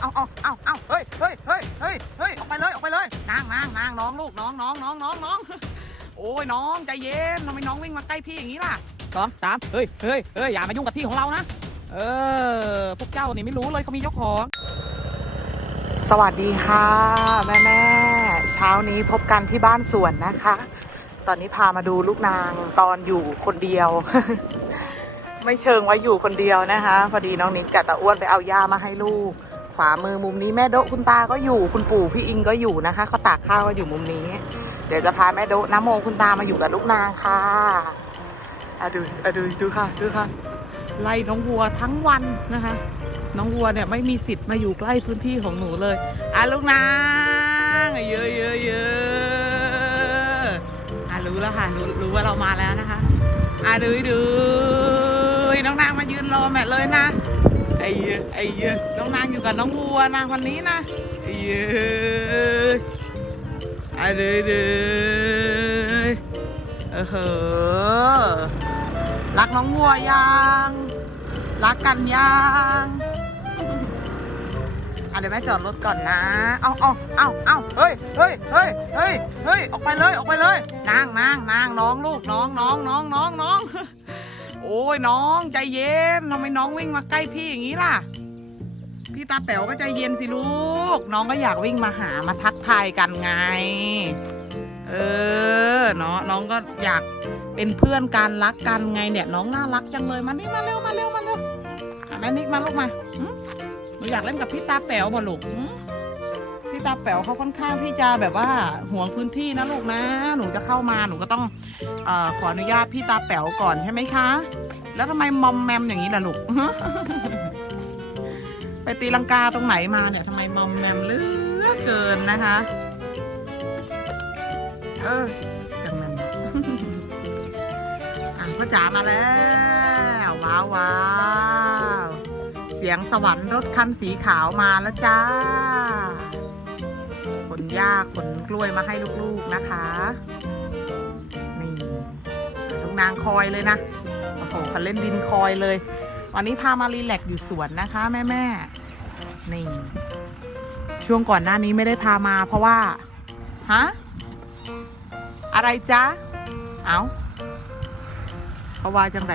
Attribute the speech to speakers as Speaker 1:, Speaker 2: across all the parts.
Speaker 1: เอาเอาเอาเอาเฮ้ยเฮ้ยเฮ้ยเฮ้ยเฮ้ยออกไปเลยออกไปเลยนางนางนางน้องลูกน้องน้องน้องน้องน้องโอ้ยน้องใจเย็นทำไมน้องวิ่งมาใกล้พี่อย่างนี้ล่ะสองสามเฮ้ยเฮ้ยเฮ้ยอย่ามายุ่งกับที่ของเรานะ เออพวกเจ้านี่ไม่รู้เลยเขามีเจ้าของ สวัสดีค่ะ แม่แม่เช้านี้พบกันที่บ้านสวนนะคะ ตอนนี้พามาดูลูกนางตอนอยู่คนเดียว ไม่เชิงว่าอยู่คนเดียวนะคะ พอดีน้องนิดกับตาอ้วนไปเอาย่ามาให้ลูก ขวามือมุมนี้แม่โดะคุณตาก็อยู่คุณปู่พี่อิงก็อยู่นะคะเขาตากข้าวก็อยู่มุมนี้ เดี๋ยวจะพาแม่โดะน้ำโมคุณตามาอยู่กับลูกนางค่ะอะดูอะดูดูค่ะดูค่ะไล่น้องวัวทั้งวันนะคะ น้องวัวเนี่ยไม่มีสิทธิ์มาอยู่ใกล้พื้นที่ของหนูเลยอะลูกนางเยอะเยอะเยอะอะรู้แล้วค่ะรู้รู้ว่าเรามาแล้วนะคะอะดูดูน้องนางมายืนรอแม่เลยนะ ไอ้เยอไอ้เยอน้องนางอยู่กับน้องวัวนะวันนี้นะไอ้เยอะอะดูดูเออเหอรักน้องวัวยังรักกันยังอะเดี๋ยวแม่จอดรถก่อนนะ เอาเอาเอาเอาเฮ้ย เฮ้ย เฮ้ย เฮ้ย เฮ้ย ออกไปเลย ออกไปเลย นางนางนางน้องลูก น้อง น้อง น้อง น้อง น้อง โอ้ยน้องใจเย็นทำไมน้องวิ่งมาใกล้พี่อย่างนี้ล่ะ พี่ตาแป๋วก็ใจเย็นสิลูก น้องก็อยากวิ่งมาหามาทักทายกันไง เออเนาะน้องก็อยากเป็นเพื่อนกันรักกันไงเนี่ย น้องน่ารักจังเลยมานี่มาเร็วมาเร็วมาเร็วอะแม่นิกมาลูกมาหนูอยากเล่นกับพี่ตาแป๋วบ่ลูก พี่ตาแป๋วเขาค่อนข้างที่จะแบบว่าห่วงพื้นที่นะลูกนะ หนูจะเข้ามาหนูก็ต้องอขออนุญาตพี่ตาแป๋วก่อนใช่ไหมคะ แล้วทำไมมอมแมมอย่างนี้ล่ะลูก ไปตีลังกาตรงไหนมาเนี่ยทำไมมอมแมมเลือเกินนะคะ เออจังแมมอะพ่อจ๋ามาแล้วว้าวว้าวเสียงสวรรค์รถคันสีขาวมาแล้วจ้า นหญ้าขนกล้วยมาให้ลูกๆนะคะ นี่ลูกนางคอยเลยนะโอ้โหเขาเล่นดินคอยเลย วันนี้พามารีแลกอยู่สวนนะคะ แม่แม่นี่ ช่วงก่อนหน้านี้ไม่ได้พามาเพราะว่า ฮะ อะไรจ๊ะ เอาเขาว่าจังได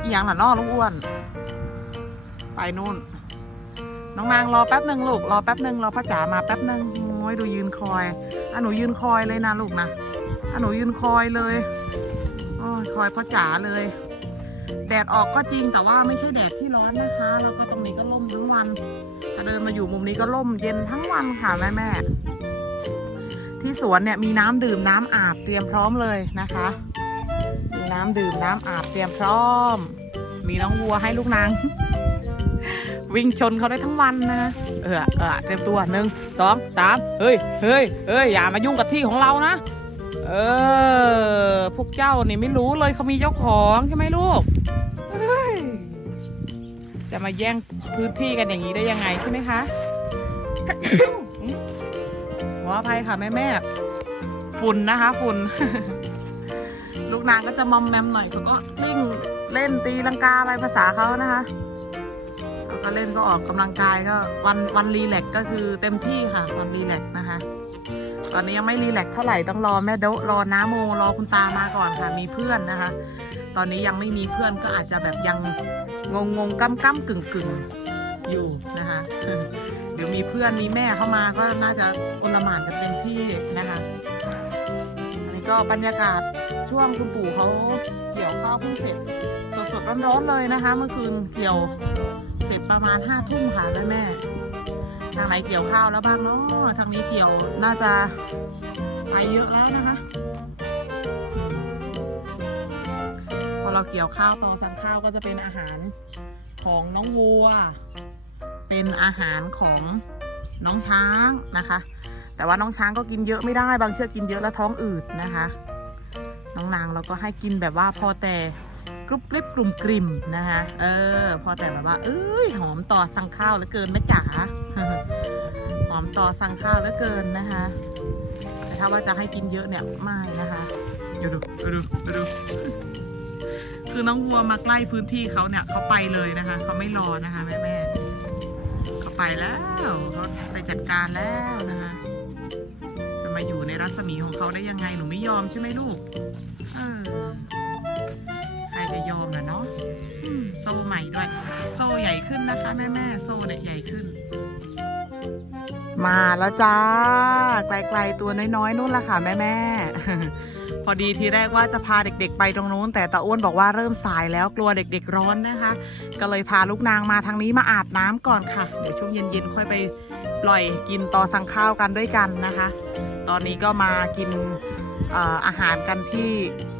Speaker 1: อีหยังล่ะนอลุงอ้วน ไปนู่น น้องนางรอแป๊บหนึ่งลูกรอแป๊บหนึ่งรอพ่อจ๋ามาแป๊บหนึ่งโอ้ยดูยืนคอยอะหนูยืนคอยเลยนะลูกนะอะหนูยืนคอยเลยโอ้ยคอยพ่อจ๋าเลย แดดออกก็จริงแต่ว่าไม่ใช่แดดที่ร้อนนะคะ แล้วก็ตรงนี้ก็ร่มทั้งวันถ้าเดินมาอยู่มุมนี้ก็ร่มเย็นทั้งวันค่ะแม่แม่ที่สวนเนี่ยมีน้ำดื่มน้ำอาบเตรียมพร้อมเลยนะคะ มีน้ำดื่มน้ำอาบเตรียมพร้อม มีน้องวัวให้ลูกนาง วิ่งชนเขาได้ทั้งวันนะ เออเออเตรียมตัวหนึ่งสองสามเฮ้ยเฮ้ยเฮ้ยอย่ามายุ่งกับที่ของเรานะ เออ พวกเจ้านี่ไม่รู้เลยเขามีเจ้าของใช่ไหมลูกจะมาแย่งพื้นที่กันอย่างนี้ได้ยังไงใช่ไหมคะขออภัยค่ะแม่แม่ฝุ่นนะคะฝุ่นลูกนางก็จะมอมแมมหน่อยเขาก็ลิ่งเล่นตีลังกาอะไรภาษาเขานะคะ ก็เล่นก็ออกกำลังกายก็วันวันรีแลกซ์ก็คือเต็มที่ค่ะวันรีแลกซ์นะคะ ตอนนี้ยังไม่รีแลกซ์เท่าไหร่ต้องรอแม่โดรอน้าโมรอคุณตามาก่อนค่ะมีเพื่อนนะคะ ตอนนี้ยังไม่มีเพื่อนก็อาจจะแบบยังงงงๆก้ำก้ำกึ่งกึ่งอยู่นะคะเดี๋ยวมีเพื่อนมีแม่เข้ามาก็น่าจะอนลหมานกันเต็มที่นะคะอันนี้ก็บรรยากาศช่วงคุณปู่เขาเกี่ยวข้าวเพิ่งเสร็จสดสดๆร้อนๆเลยนะคะ เมื่อคืนเกี่ยว เสร็จประมาณห้าทุ่มค่ะแม่แม่ ทางไหนเกี่ยวข้าวแล้วบ้างเนาะทางนี้เกี่ยวน่าจะไปเยอะแล้วนะคะ พอเราเกี่ยวข้าวต่อสั่งข้าวก็จะเป็นอาหารของน้องวัว เป็นอาหารของน้องช้างนะคะ แต่ว่าน้องช้างก็กินเยอะไม่ได้ บางเชือกกินเยอะแล้วท้องอืดนะคะ น้องนางเราก็ให้กินแบบว่าพอแต่ กรุบกริบกลุ่มกลิ่มนะคะเออ พอแต่แบบว่า เอ้ยหอมต่อสั่งข้าวเหลือเกินแม่จ๋าหอมต่อสั่งข้าวเหลือเกินนะคะ แต่ถ้าว่าจะให้กินเยอะเนี่ยไม่นะคะเดี๋ยวดูเดี๋ยวดูเดี๋ยวดูคือน้องวัวมาใกล้พื้นที่เขาเนี่ยเขาไปเลยนะคะเขาไม่รอนะคะแม่แม่ๆไปแล้วเขาไปจัดการแล้วนะคะจะมาอยู่ในรัศมีของเขาได้ยังไงหนูไม่ยอมใช่ไหมลูก เออ จะยอมล่ะเนาะอืมโซ่ใหม่ด้วย โซ่ใหญ่ขึ้นนะคะแม่แม่ๆโซ่เนี่ยใหญ่ขึ้น มาแล้วจ้า ไกลๆตัวน้อยๆนู่นละค่ะแม่แม่ๆพอดีทีแรกว่าจะพาเด็กๆ ไปตรงนู้น แต่ตาอ้วนบอกว่าเริ่มสายแล้วกลัวเด็กๆร้อนนะคะ ก็เลยพาลูกนางมาทางนี้มาอาบน้ำก่อนค่ะ เดี๋ยวช่วงเย็นๆค่อยไปปล่อยกินต่อสั่งข้าวกันด้วยกันนะคะ ตอนนี้ก็มากินเอ่ออาหารกันที่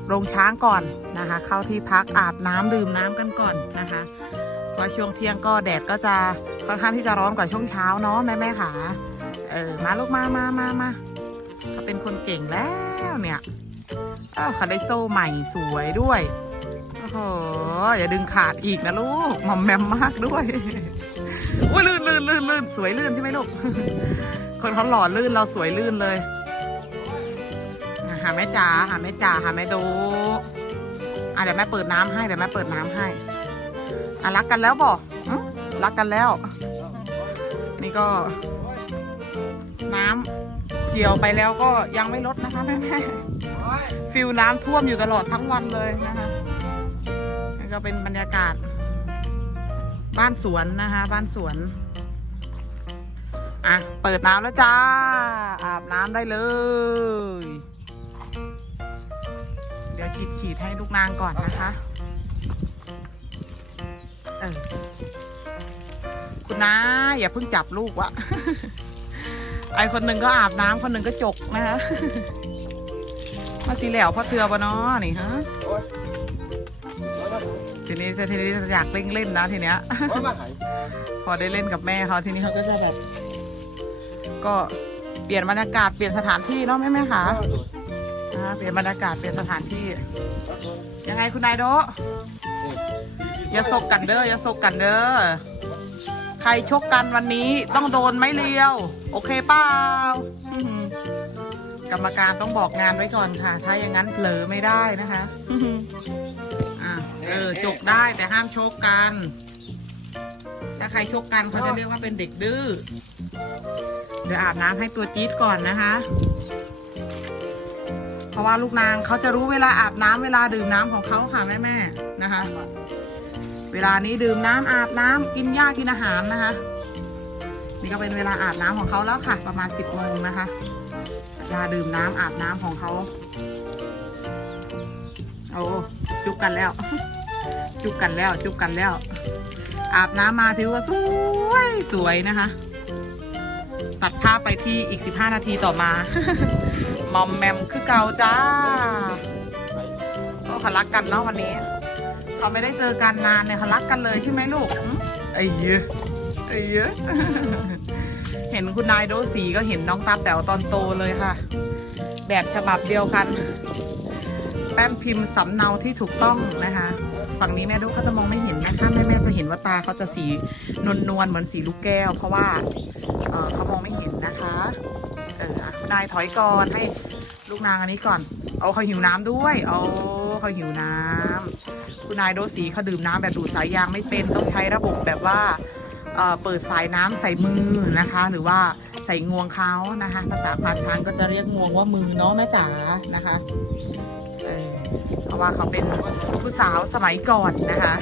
Speaker 1: โรงช้างก่อนนะคะ เข้าที่พักอาบน้ำดื่มน้ำกันก่อนนะคะเพราะช่วงเที่ยงก็แดดก็จะค่อนข้างที่จะร้อนกว่าช่วงเช้าเนาะแม่แม่ๆค่ะเออมาลูกมามามามาเขาเป็นคนเก่งแล้วเนี่ยอ้าวเขาได้โซ่ใหม่สวยด้วยโอ้โหอย่าดึงขาดอีกนะลูกมอมแมมมากด้วยอุ้ยลื่นลื่นลื่นลื่นสวยลื่นใช่ไหมลูกคนเขาหล่อลื่นเราสวยลื่นเลยาแม่จ๋าหาแม่จ๋าหาแม่ดูอะเดี๋ยวแม่เปิดน้ำให้เดี๋ยวแม่เปิดน้ำให้อะรักกันแล้วบอกรักกันแล้ว นี่ก็ น้ำเกี่ยวไปแล้วก็ยังไม่ลดนะคะแม่แม่ฟิลน้ำท่วมอยู่ตลอดทั้งวันเลยนะคะนี่ก็เป็นบรรยากาศ บ้านสวนนะคะ บ้านสวนอะเปิดน้ำแล้วจ้า อาบน้ำได้เลย เดี๋ยวฉีดฉีดให้ลูกนางก่อนนะคะ เออ คุณน้าอย่าเพิ่งจับลูกวะ ไอคนหนึ่งก็อาบน้ำคนหนึ่งก็จกนะคะมาสีเหลวพ่อเทือบะเนาะนี่ฮะ ทีนี้ทีนี้อยากเล่นเล่นนะทีเนี้ย พอได้เล่นกับแม่เขาทีนี้เขาก็จะแบบ ก็เปลี่ยนบรรยากาศเปลี่ยนสถานที่เนาะแม่แม่คะะเปลี่ยนบรรยากาศเปลี่ยนสถานที่ ยังไงคุณนายโดะอย่าซกกันเด้ออย่าซกกันเด้อใครชกกันวันนี้ต้องโดนไม่เลียว โอเคเปล่าอื้อหือกรรมการต้องบอกงานไว้ก่อนค่ะ ถ้าอย่างนั้นเผลอไม่ได้นะคะอื้อหืออะเออจกได้แต่ห้ามชกกัน ถ้าใครชกกันเขาจะเรียกว่าเป็นเด็กดื้อเดี๋ยวอาบน้ำให้ตัวจี๊ดก่อนนะคะ ราะว่าลูกนางเขาจะรู้เวลาอาบน้ำเวลาดื่มน้ำของเขาค่ะแม่แม่นะคะ เวลานี้ดื่มน้ำอาบน้ำกินหญ้ากินอาหารนะคะ นี่ก็เป็นเวลาอาบน้ำของเขาแล้วค่ะ ประมาณสิบโมงนะคะเวลาดื่มน้ำอาบน้ำของเขาโอ้จุกกันแล้ว จุกกันแล้วจุกกันแล้ว อาบน้ำมาผิวก็สวยสวยนะคะ ตัดภาพไปที่อีก15นาทีต่อมา มอมแมมคือเก่าจ้าโอ้เขารักกันเนาะวันนี้เขาไม่ได้เจอกันนานเนี่ยเขารักกันเลยใช่ไหมลูกไอ้เยอะไอ้เยอะเห็นคุณนายโดสีก็เห็นน้องตาแต๋วตอนโตเลยค่ะ แบบฉบับเดียวกัน แป้นพิมพ์สำเนาที่ถูกต้องนะคะ ฝั่งนี้แม่ดูเขาจะมองไม่เห็นนะคะแม่แม่จะเห็นว่าตาเขาจะสีนวลนวลเหมือนสีลูกแก้ว เพราะว่าเขามองไม่เห็นนะคะ นายถอยก่อนให้ลูกนางอันนี้ก่อน เอาเขาหิวน้ำด้วย เอาเขาหิวน้ำคุณนายโดสีเขาดื่มน้ำแบบดูดสายยางไม่เป็นต้องใช้ระบบแบบว่าเอ่อเปิดสายน้ำใส่มือนะคะ หรือว่าใส่งวงเขานะคะ ภาษาพานช้างก็จะเรียกงวงว่ามือเนาะแม่จ๋านะคะเออเพราะว่าเขาเป็นผู้สาวสมัยก่อนนะคะ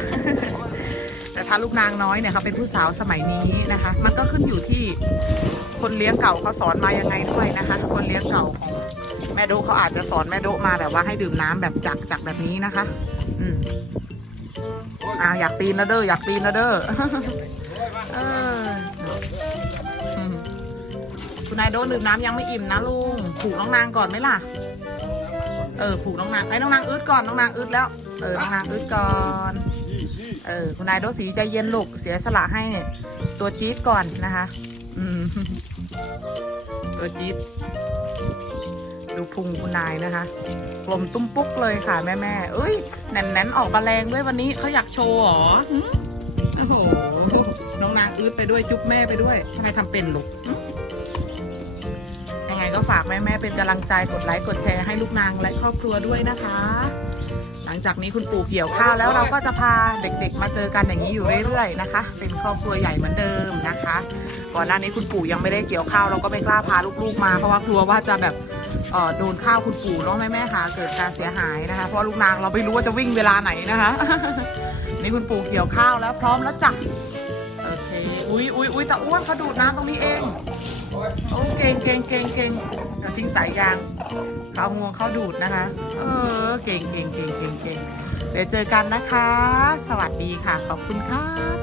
Speaker 1: แต่ถ้าลูกนางน้อยเนี่ยเขาเป็นผู้สาวสมัยนี้นะคะ มันก็ขึ้นอยู่ที่ คนเลี้ยงเก่าเขาสอนมายังไงด้วยนะคะ คนเลี้ยงเก่าของแม่โดเขาอาจจะสอนแม่โดมาแบบว่าให้ดื่มน้ำแบบจักจักแบบนี้นะคะ อืมอ่าอยากปีนนะเด้ออยากปีนนะเด้อคุณนายโดดื่มน้ำยังไม่อิ่มนะลุงผูกน้องนางก่อนไหมล่ะ เออผูกน้องนางไอ้น้องนางอึดก่อนน้องนางอึดแล้ว เออน้องนางอึดก่อนเออคุณนายโดสีใจเย็นลูกเสียสละให้ตัวจี๊ดก่อนนะคะ อืม ตัวจี๊ดดูพุงคุณนายนะคะกลมตุ้มปุ๊กเลยค่ะแม่แม่เอ้ยแน่นแนๆออกมาแรงด้วยวันนี้เขาอยากโชว์เหรอโอ้โหน้องนางอึดไปด้วยจุ๊บแม่ไปด้วยทำไมทำเป็นลูกยังไงก็ฝากแม่แม่เป็นกำลังใจกดไลค์กดแชร์ให้ลูกนางและครอบครัวด้วยนะคะ หลังงจากนี้คุณปู่เกี่ยวข้าวแล้วเราก็จะพาเด็กๆ มาเจอกันอย่างนี้อยู่เรื่อยๆนะคะ เป็นครอบครัวใหญ่เหมือนเดิมนะคะ ก่อนหน้านี้คุณปู่ยังไม่ได้เกี่ยวข้าวเราก็ไม่กล้าพาลูกๆมาเพราะว่ากลัวว่าจะแบบเอ่อโดนข้าวคุณปู่เนาะแม่แม่ๆค่ะเกิดการเสียหายนะคะ เพราะลูกนางเราไม่รู้ว่าจะวิ่งเวลาไหนนะคะ นี่คุณปู่เกี่ยวข้าวแล้วพร้อมแล้วจ้ะโอเคอุ้ยอุ้ยอุ้ยแต่อ้วนเขาดูดน้ำตรงนี้เองโอ้เก่งเก่งเก่งเก่งเดี๋ยวทิ้งสายยางเขางวงเข้าดูดนะคะ เออเก่งเก่งเก่งเก่งเก่งเดี๋ยวเจอกันนะคะ สวัสดีค่ะ ขอบคุณครับ